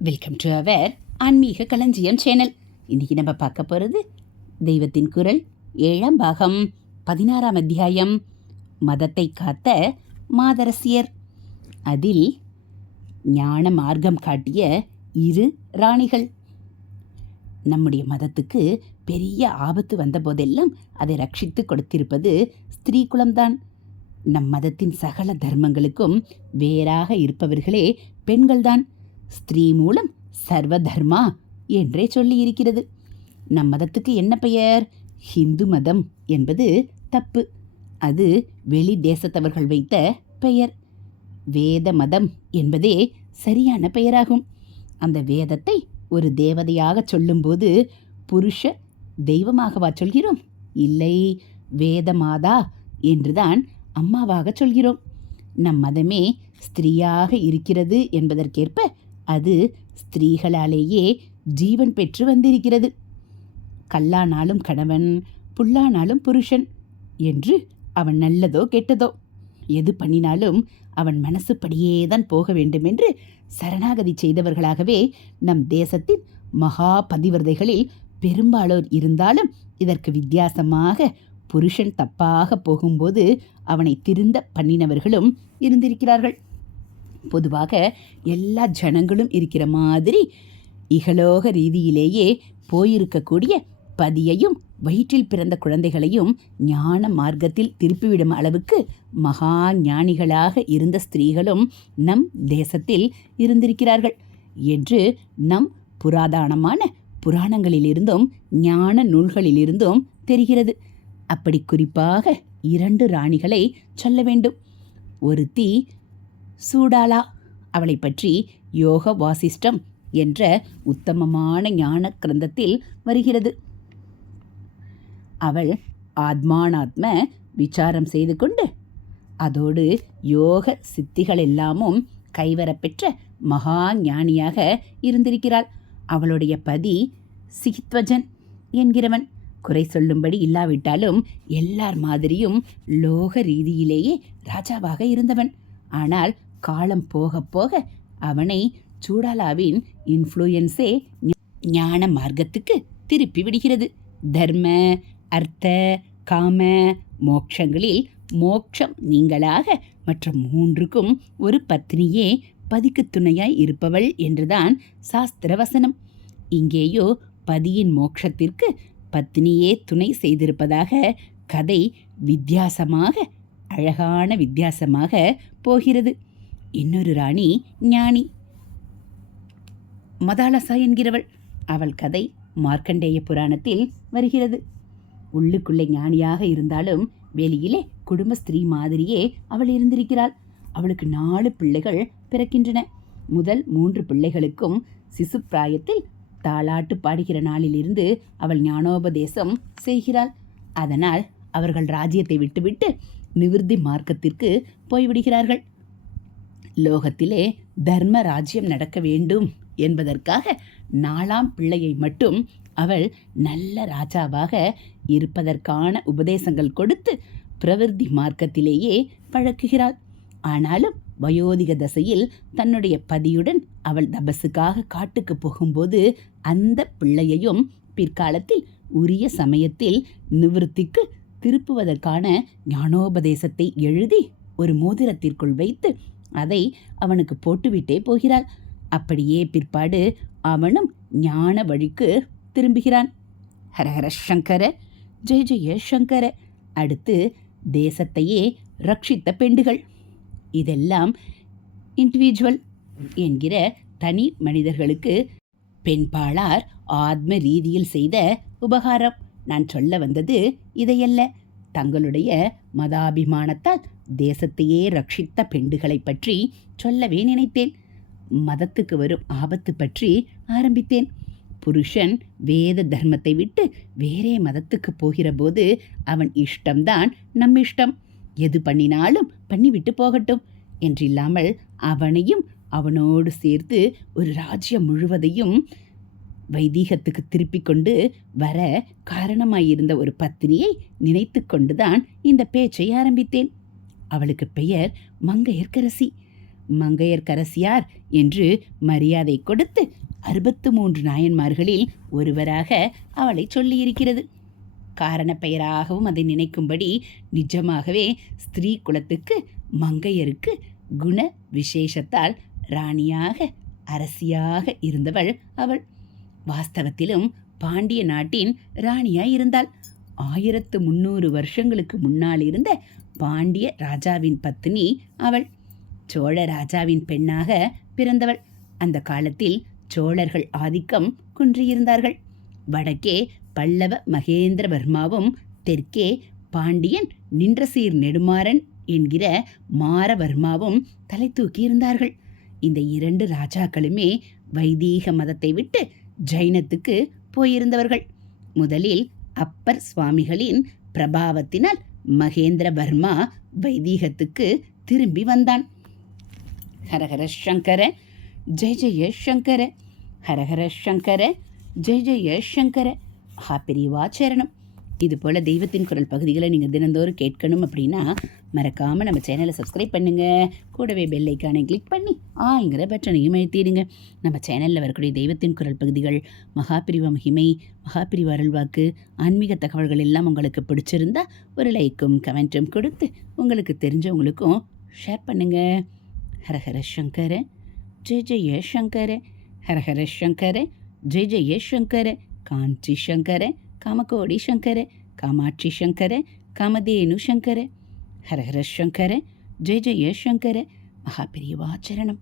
Welcome to our ஆன்மீக களஞ்சியம் channel. இன்னைக்கு நம்ம பார்க்க போகிறது தெய்வத்தின் குரல் 7ஆம் பாகம் 16ஆம் அத்தியாயம், மதத்தை காத்த மாதரசியர். அதில் ஞான மார்க்கம் காட்டிய 2 ராணிகள். நம்முடைய மதத்துக்கு பெரிய ஆபத்து வந்த போதெல்லாம் அதை ரட்சித்து கொடுத்திருப்பது ஸ்திரீ குலம்தான். நம் மதத்தின் சகல தர்மங்களுக்கும் வேறாக இருப்பவர்களே பெண்கள்தான். ஸ்திரீ மூலம் சர்வ தர்மா என்றே சொல்லி இருக்கிறது. நம் மதத்துக்கு என்ன பெயர்? ஹிந்து மதம் என்பது தப்பு. அது வெளி தேசத்தவர்கள் வைத்த பெயர். வேத மதம் என்பதே சரியான பெயராகும். அந்த வேதத்தை ஒரு தேவதையாக சொல்லும்போது புருஷ தெய்வமாகவா சொல்கிறோம்? இல்லை, வேதமாதா என்றுதான் அம்மாவாக சொல்கிறோம். நம் மதமே ஸ்திரீயாக இருக்கிறது என்பதற்கேற்ப அது ஸ்திரீகளாலேயே ஜீவன் பெற்று வந்திருக்கிறது. கல்லானாலும் கணவன், புல்லானாலும் புருஷன் என்று அவன் நல்லதோ கெட்டதோ எது பண்ணினாலும் அவன் மனசுப்படியேதான் போக வேண்டும் என்று சரணாகதி செய்தவர்களாகவே நம் தேசத்தின் மகா பதிவிரதைகளில் பெரும்பாலோர் இருந்தாலும் இதற்கு வித்தியாசமாக புருஷன் தப்பாக போகும்போது அவனை திருந்த பண்ணினவர்களும் இருந்திருக்கிறார்கள். பொதுவாக எல்லா ஜனங்களும் இருக்கிற மாதிரி இகலோக ரீதியிலேயே போயிருக்கக்கூடிய பதியையும் வயிற்றில் பிறந்த குழந்தைகளையும் ஞான மார்க்கத்தில் திருப்பிவிடும் அளவுக்கு மகா ஞானிகளாக இருந்த ஸ்திரீகளும் நம் தேசத்தில் இருந்திருக்கிறார்கள் என்று நம் புராதனமான புராணங்களிலிருந்தும் ஞான நூல்களிலிருந்தும் தெரிகிறது. அப்படி குறிப்பாக 2 ராணிகளை சொல்ல வேண்டும். ஒருத்தி சூடாலா. அவளை பற்றி யோக வாசிஷ்டம் என்ற உத்தமமான ஞான கிரந்தத்தில் வருகிறது. அவள் ஆத்மானாத்ம விசாரம் செய்து கொண்டு அதோடு யோக சித்திகள் எல்லாமும் கைவரப்பெற்ற மகா ஞானியாக இருந்திருக்கிறாள். அவளுடைய பதி சிகித்வஜன் என்கிறவன் குறை சொல்லும்படி இல்லாவிட்டாலும் எல்லார் மாதிரியும் லோக ரீதியிலேயே ராஜாவாக இருந்தவன். ஆனால் காலம் போக போக அவனை சூடாலாவின் இன்ஃப்ளூயன்ஸே ஞான மார்க்கத்துக்கு திருப்பி விடுகிறது. தர்ம, அர்த்த, காம, மோட்சங்களில் மோட்சம் நீங்களாக மற்ற 3க்கும் ஒரு பத்னியே பதிக்கு துணையாய் இருப்பவள் என்றுதான் சாஸ்திர வசனம். இங்கேயோ பதியின் மோட்சத்திற்கு பத்னியே துணை செய்திருப்பதாக கதை வித்தியாசமாக, அழகான வித்தியாசமாக போகிறது. இன்னொரு ராணி ஞானி மதாலசா என்கிறவள். அவள் கதை மார்க்கண்டேய புராணத்தில் வருகிறது. உள்ளுக்குள்ளே ஞானியாக இருந்தாலும் வெளியிலே குடும்ப ஸ்திரீ மாதிரியே அவள் இருந்திருக்கிறாள். அவளுக்கு 4 பிள்ளைகள் பிறக்கின்றன. முதல் 3 பிள்ளைகளுக்கும் சிசு பிராயத்தில் தாலாட்டு பாடுகிற நாளிலிருந்து அவள் ஞானோபதேசம் செய்கிறாள். அதனால் அவர்கள் ராஜ்யத்தை விட்டுவிட்டு நிவிருத்தி மார்க்கத்திற்கு போய்விடுகிறார்கள். லோகத்திலே தர்ம ராஜ்யம் நடக்க வேண்டும் என்பதற்காக 4ஆம் பிள்ளையை மட்டும் அவள் நல்ல ராஜாவாக இருப்பதற்கான உபதேசங்கள் கொடுத்து பிரவிற்த்தி மார்க்கத்திலேயே பழக்குகிறாள். ஆனாலும் வயோதிக தசையில் தன்னுடைய பதியுடன் அவள் தபசுக்காக காட்டுக்கு போகும்போது அந்த பிள்ளையையும் பிற்காலத்தில் உரிய சமயத்தில் நிவிருத்திக்கு திருப்புவதற்கான ஞானோபதேசத்தை எழுதி ஒரு மோதிரத்திற்குள் வைத்து அதை அவனுக்கு போட்டுவிட்டே போகிறாள். அப்படியே பிற்பாடு அவனும் ஞான வழிக்கு திரும்புகிறான். ஹரஹர சங்கர, ஜெய ஜெய சங்கர. அடுத்து தேசத்தையே ரட்சித்த பெண்டுகள். இதெல்லாம் இண்டிவிஜுவல் என்கிற தனி மனிதர்களுக்கு பெண்பாளார் ஆத்ம ரீதியில் செய்த உபகாரம். நான் சொல்ல வந்தது இதையல்ல. தங்களுடைய மதாபிமானத்தால் தேசத்தையே ரட்சித்த பெண்டுகளை பற்றி சொல்லவே நினைத்தேன். மதத்துக்கு வரும் ஆபத்து பற்றி ஆரம்பித்தேன். புருஷன் வேத தர்மத்தை விட்டு வேறே மதத்துக்கு போகிற போது அவன் இஷ்டம்தான் நம் இஷ்டம். எது பண்ணினாலும் பண்ணிவிட்டு போகட்டும் என்றில்லாமல் அவனையும் அவனோடு சேர்த்து ஒரு ராஜ்யம் முழுவதையும் வைதீகத்துக்கு திருப்பி கொண்டு வர காரணமாயிருந்த ஒரு பத்தினியை நினைத்து கொண்டுதான் இந்த பேச்சை ஆரம்பித்தேன். அவளுக்கு பெயர் மங்கையர்க்கரசி. மங்கையர்க்கரசியார் என்று மரியாதை கொடுத்து 63 நாயன்மார்களில் ஒருவராக அவளை சொல்லியிருக்கிறது. காரண பெயராகவும் அதை நினைக்கும்படி நிஜமாகவே ஸ்திரீ குலத்துக்கு மங்கையருக்கு குண விசேஷத்தால் ராணியாக அரசியாக இருந்தவள் அவள். வாஸ்தவத்திலும் பாண்டிய நாட்டின் ராணியாய் இருந்தாள். 1300 வருஷங்களுக்கு முன்னால் இருந்த பாண்டிய ராஜாவின் பத்னி அவள். சோழ ராஜாவின் பெண்ணாக பிறந்தவள். அந்த காலத்தில் சோழர்கள் ஆதிக்கம் குன்றியிருந்தார்கள். வடக்கே பல்லவ மகேந்திரவர்மாவும் தெற்கே பாண்டியன் நின்றசீர் நெடுமாறன் என்கிற மாரவர்மாவும் தலை தூக்கியிருந்தார்கள். இந்த 2 ராஜாக்களுமே வைதீக மதத்தை விட்டு ஜைனத்துக்கு போயிருந்தவர்கள். முதலில் அப்பர் சுவாமிகளின் பிரபாவத்தினால் மகேந்திரவர்மா வைதீகத்துக்கு திரும்பி வந்தான். ஹரஹர சங்கர ஜெய ஜெய சங்கர, ஹரஹர சங்கர ஜெய ஜெய சங்கர. மகாபெரிவாச்சரணம். இது போல் தெய்வத்தின் குரல் பகுதிகளை நீங்கள் தினந்தோறும் கேட்கணும் அப்படின்னா மறக்காமல் நம்ம சேனலை சப்ஸ்கிரைப் பண்ணுங்கள். கூடவே பெல் ஐக்கானை கிளிக் பண்ணி ஆங்கிற பட்டனையும் அழுத்திடுங்க. நம்ம சேனலில் வரக்கூடிய தெய்வத்தின் குரல் பகுதிகள், மகாபிரிவா மகிமை, மகாபிரிவா அருள்வாக்கு, ஆன்மீக தகவல்கள் எல்லாம் உங்களுக்கு பிடிச்சிருந்தா ஒரு லைக்கும் கமெண்ட்டும் கொடுத்து உங்களுக்கு தெரிஞ்சவங்களுக்கும் ஷேர் பண்ணுங்கள். ஹரஹர சங்கர ஜெய ஜெய சங்கர, ஹரஹர சங்கர ஜெய ஜெய சங்கர. காஞ்சி சங்கர, காமகோடி சங்கர, காமாட்சி சங்கர, காமதேனு சங்கர. ஹரஹர சங்கர ஜெய ஜெய சங்கர. மகாபெரிவாச்சரணம்.